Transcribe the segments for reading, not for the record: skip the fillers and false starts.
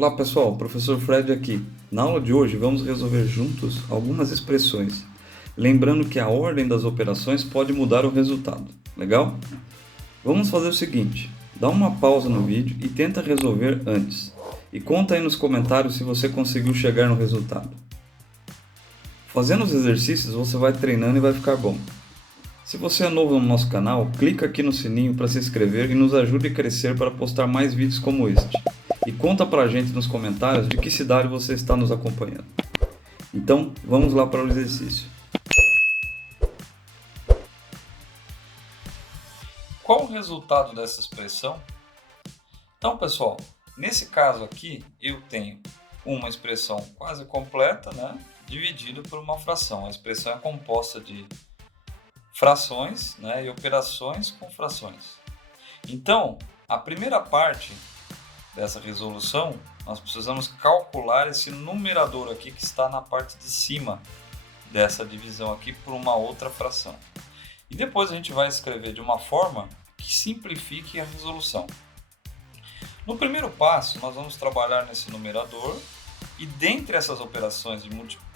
Olá pessoal, professor Fred aqui. Na aula de hoje vamos resolver juntos algumas expressões, lembrando que a ordem das operações pode mudar o resultado. Legal? Vamos fazer o seguinte, dá uma pausa no vídeo e tenta resolver antes. E conta aí nos comentários se você conseguiu chegar no resultado. Fazendo os exercícios você vai treinando e vai ficar bom. Se você é novo no nosso canal, clica aqui no sininho para se inscrever e nos ajude a crescer para postar mais vídeos como este. E conta pra gente nos comentários de que cidade você está nos acompanhando. Então, vamos lá para o exercício. Qual o resultado dessa expressão? Então, pessoal, nesse caso aqui, eu tenho uma expressão quase completa, dividida por uma fração. A expressão é composta de frações, e operações com frações. Então, a primeira parte dessa resolução, nós precisamos calcular esse numerador aqui que está na parte de cima dessa divisão aqui por uma outra fração. E depois a gente vai escrever de uma forma que simplifique a resolução. No primeiro passo, nós vamos trabalhar nesse numerador e dentre essas operações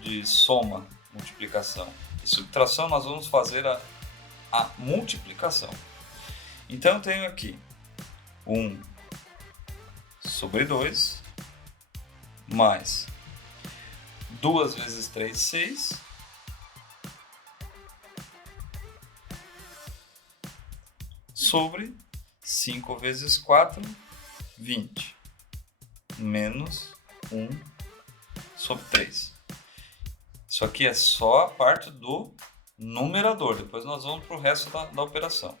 de soma, multiplicação e subtração, nós vamos fazer a multiplicação. Então eu tenho aqui 1 sobre 2 mais 2 vezes 3, 6, sobre 5 vezes 4, 20, menos 1 sobre 3. Isso aqui é só a parte do numerador, depois nós vamos para o resto da operação.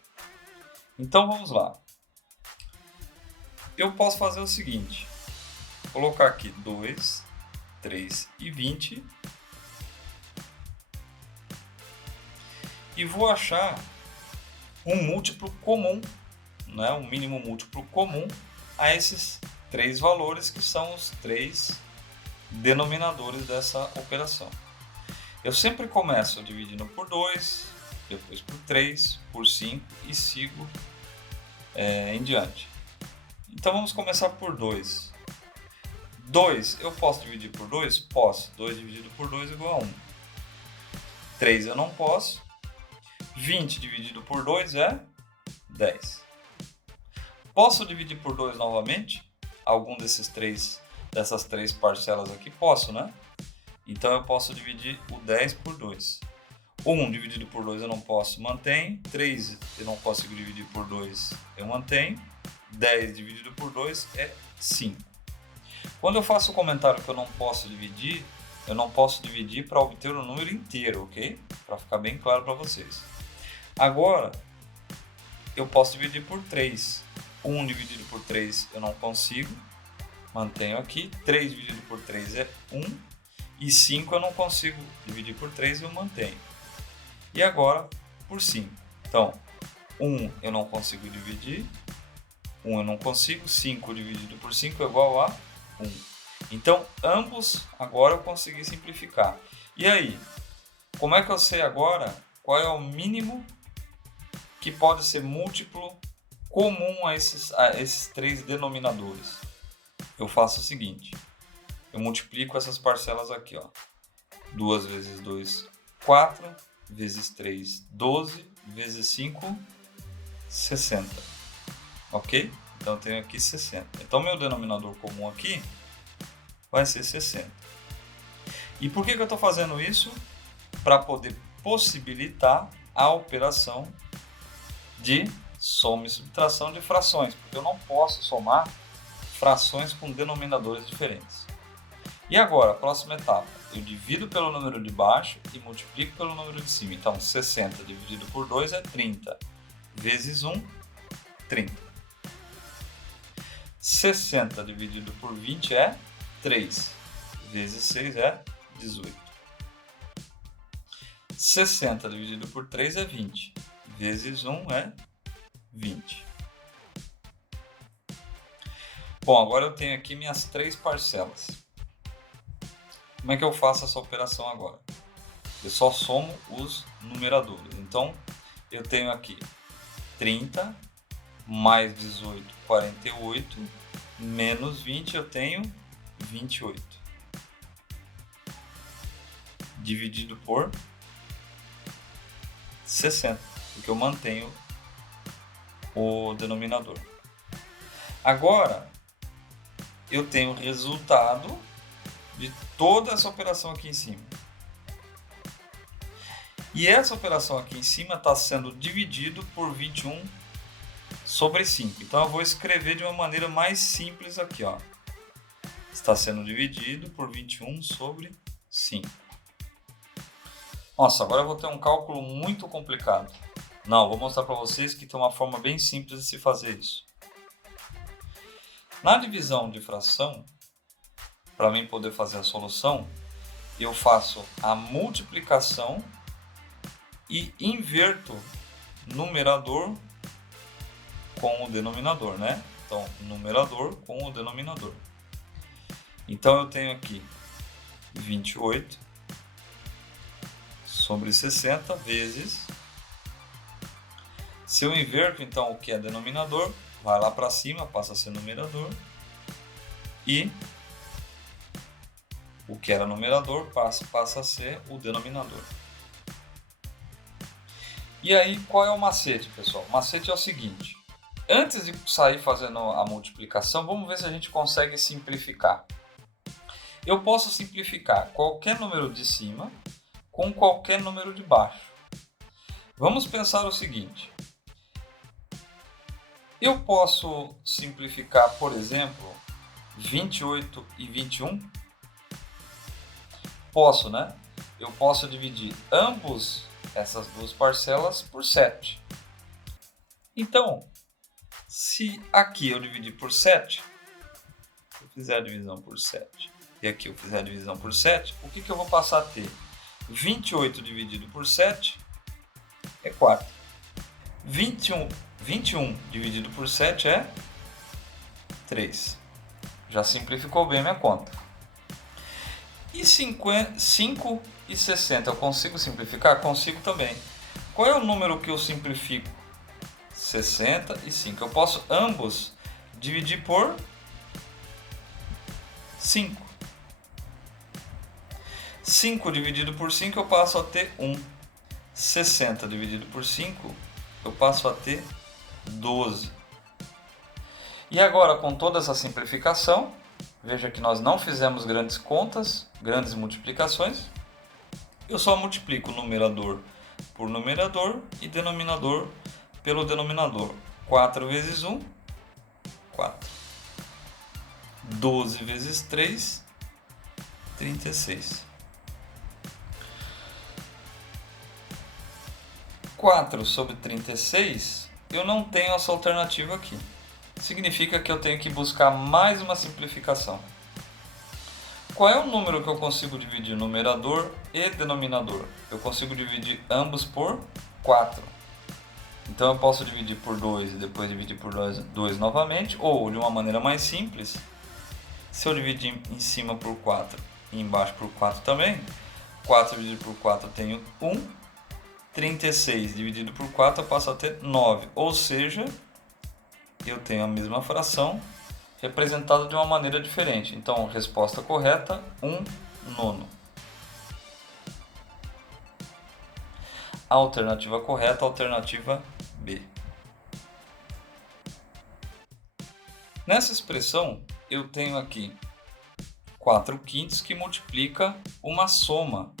Então vamos lá. Eu posso fazer o seguinte, colocar aqui 2, 3 e 20 e vou achar um múltiplo comum, um mínimo múltiplo comum a esses três valores que são os três denominadores dessa operação. Eu sempre começo dividindo por 2, depois por 3, por 5 e sigo em diante. Então vamos começar por 2. 2 eu posso dividir por 2? Posso. 2 dividido por 2 igual a 1. 3 eu não posso. 20 dividido por 2 é 10. Posso dividir por 2 novamente? Algum dessas três parcelas aqui? Posso, Então eu posso dividir o 10 por 2. 1 dividido por 2 eu não posso, mantenho. 3 eu não consigo dividir por 2, eu mantenho. 10 dividido por 2 é 5. Quando eu faço o comentário que eu não posso dividir para obter o número inteiro, ok? Para ficar bem claro para vocês. Agora, eu posso dividir por 3. 1 dividido por 3 eu não consigo, mantenho aqui. 3 dividido por 3 é 1. E 5 eu não consigo dividir por 3 e eu mantenho. E agora, por 5. Então, 1 eu não consigo dividir. 1 eu não consigo, 5 dividido por 5 é igual a 1. Então, ambos agora eu consegui simplificar. E aí, como é que eu sei agora qual é o mínimo que pode ser múltiplo comum a esses três denominadores? Eu faço o seguinte, eu multiplico essas parcelas aqui. 2 vezes 2, 4, vezes 3, 12, vezes 5, 60. Ok? Então eu tenho aqui 60. Então meu denominador comum aqui vai ser 60. E por que eu estou fazendo isso? Para poder possibilitar a operação de soma e subtração de frações, porque eu não posso somar frações com denominadores diferentes. E agora, a próxima etapa, eu divido pelo número de baixo e multiplico pelo número de cima. Então 60 dividido por 2 é 30, vezes 1, 30. 60 dividido por 20 é 3, vezes 6 é 18. 60 dividido por 3 é 20, vezes 1 é 20. Bom, agora eu tenho aqui minhas três parcelas. Como é que eu faço essa operação agora? Eu só somo os numeradores. Então, eu tenho aqui 30 mais 18, 48, menos 20, eu tenho 28 dividido por 60, porque eu mantenho o denominador. Agora, eu tenho o resultado de toda essa operação aqui em cima. E essa operação aqui em cima está sendo dividido por 21 sobre 5. Então eu vou escrever de uma maneira mais simples aqui, ó. Está sendo dividido por 21 sobre 5. Nossa, agora eu vou ter um cálculo muito complicado. Não, vou mostrar para vocês que tem uma forma bem simples de se fazer isso. Na divisão de fração, para mim poder fazer a solução, eu faço a multiplicação e inverto numerador com o denominador, né? Então, numerador com o denominador. Então, eu tenho aqui 28 sobre 60 vezes. Se eu inverto, então, o que é denominador, vai lá para cima, passa a ser numerador. E o que era numerador passa a ser o denominador. E aí, qual é o macete, pessoal? O macete é o seguinte. Antes de sair fazendo a multiplicação, vamos ver se a gente consegue simplificar. Eu posso simplificar qualquer número de cima com qualquer número de baixo. Vamos pensar o seguinte. Eu posso simplificar, por exemplo, 28 e 21? Posso, né? Eu posso dividir essas duas parcelas por 7. Então, se aqui eu dividir por 7, se eu fizer a divisão por 7 e aqui eu fizer a divisão por 7, o que eu vou passar a ter? 28 dividido por 7 é 4. 21 dividido por 7 é 3. Já simplificou bem a minha conta. E 5 e 60, eu consigo simplificar? Consigo também. Qual é o número que eu simplifico? 60 e 5. Eu posso ambos dividir por 5. 5 dividido por 5 eu passo a ter 1. 60 dividido por 5 eu passo a ter 12. E agora, com toda essa simplificação, veja que nós não fizemos grandes contas, grandes multiplicações. Eu só multiplico numerador por numerador e denominador pelo denominador. 4 vezes 1, 4. 12 vezes 3, 36. 4 sobre 36, eu não tenho essa alternativa aqui. Significa que eu tenho que buscar mais uma simplificação. Qual é o número que eu consigo dividir numerador e denominador? Eu consigo dividir ambos por 4. Então eu posso dividir por 2 e depois dividir por 2 novamente, ou de uma maneira mais simples, se eu dividir em cima por 4 e embaixo por 4 também, 4 dividido por 4 eu tenho 1, 36 dividido por 4 eu passo a ter 9, ou seja, eu tenho a mesma fração representada de uma maneira diferente. Então, resposta correta, 1/9. Alternativa correta, alternativa B. Nessa expressão, eu tenho aqui 4/5 que multiplica uma soma.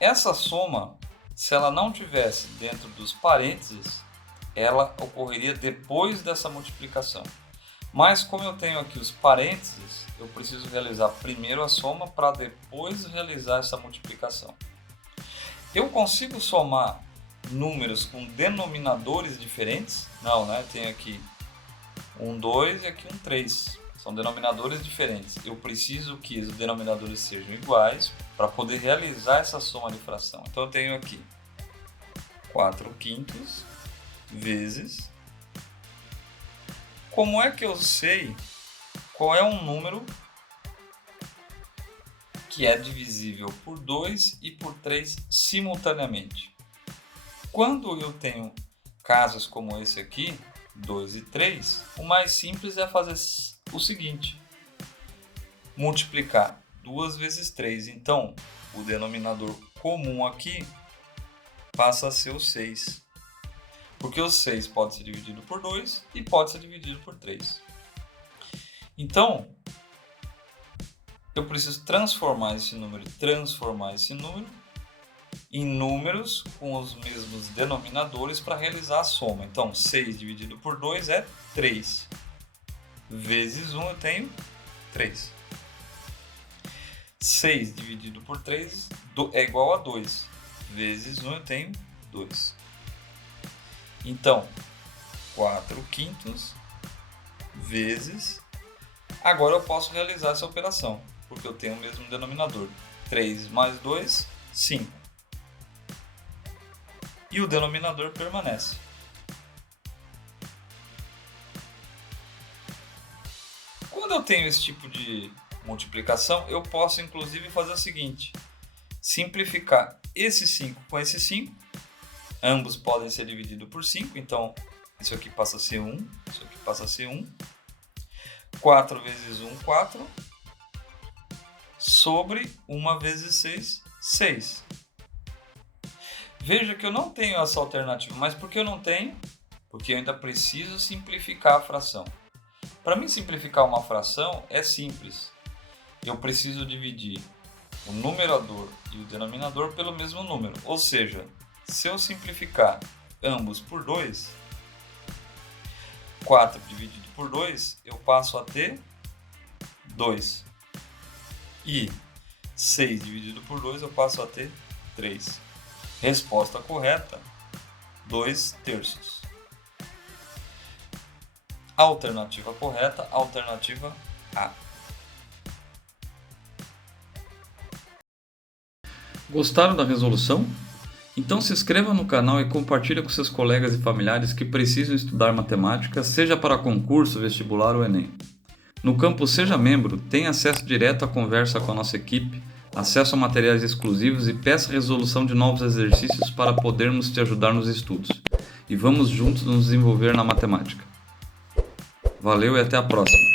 Essa soma, se ela não tivesse dentro dos parênteses, ela ocorreria depois dessa multiplicação. Mas como eu tenho aqui os parênteses, eu preciso realizar primeiro a soma para depois realizar essa multiplicação. Eu consigo somar números com denominadores diferentes? Não, né? Eu tenho aqui 2 e aqui 3. São denominadores diferentes. Eu preciso que os denominadores sejam iguais para poder realizar essa soma de fração. Então eu tenho aqui 4/5 vezes. Como é que eu sei qual é um número que é divisível por 2 e por 3 simultaneamente? Quando eu tenho casos como esse aqui, 2 e 3, o mais simples é fazer o seguinte. multiplicar 2 vezes 3. Então, o denominador comum aqui passa a ser o 6. Porque o 6 pode ser dividido por 2 e pode ser dividido por 3. Então, eu preciso transformar esse número em números com os mesmos denominadores para realizar a soma. Então, 6 dividido por 2 é 3. Vezes 1 eu tenho 3. 6 dividido por 3 é igual a 2. Vezes 1 eu tenho 2. Então, 4/5 vezes... Agora eu posso realizar essa operação, porque eu tenho o mesmo denominador. 3 mais 2, 5. E o denominador permanece. Quando eu tenho esse tipo de multiplicação, eu posso inclusive fazer o seguinte: simplificar esse 5 com esse 5. Ambos podem ser divididos por 5, então isso aqui passa a ser 1, isso aqui passa a ser 1. 4 vezes 1, 4. Sobre 1 vezes 6, 6. Veja que eu não tenho essa alternativa, mas por que eu não tenho? Porque eu ainda preciso simplificar a fração. Para mim simplificar uma fração é simples. Eu preciso dividir o numerador e o denominador pelo mesmo número. Ou seja, se eu simplificar ambos por 2, 4 dividido por 2, eu passo a ter 2. E 6 dividido por 2, eu passo a ter 3. Resposta correta, 2/3. Alternativa correta, alternativa A. Gostaram da resolução? Então se inscreva no canal e compartilhe com seus colegas e familiares que precisam estudar matemática, seja para concurso, vestibular ou Enem. No campo Seja Membro, tenha acesso direto à conversa com a nossa equipe, acesso a materiais exclusivos e peça resolução de novos exercícios para podermos te ajudar nos estudos. E vamos juntos nos desenvolver na matemática. Valeu e até a próxima!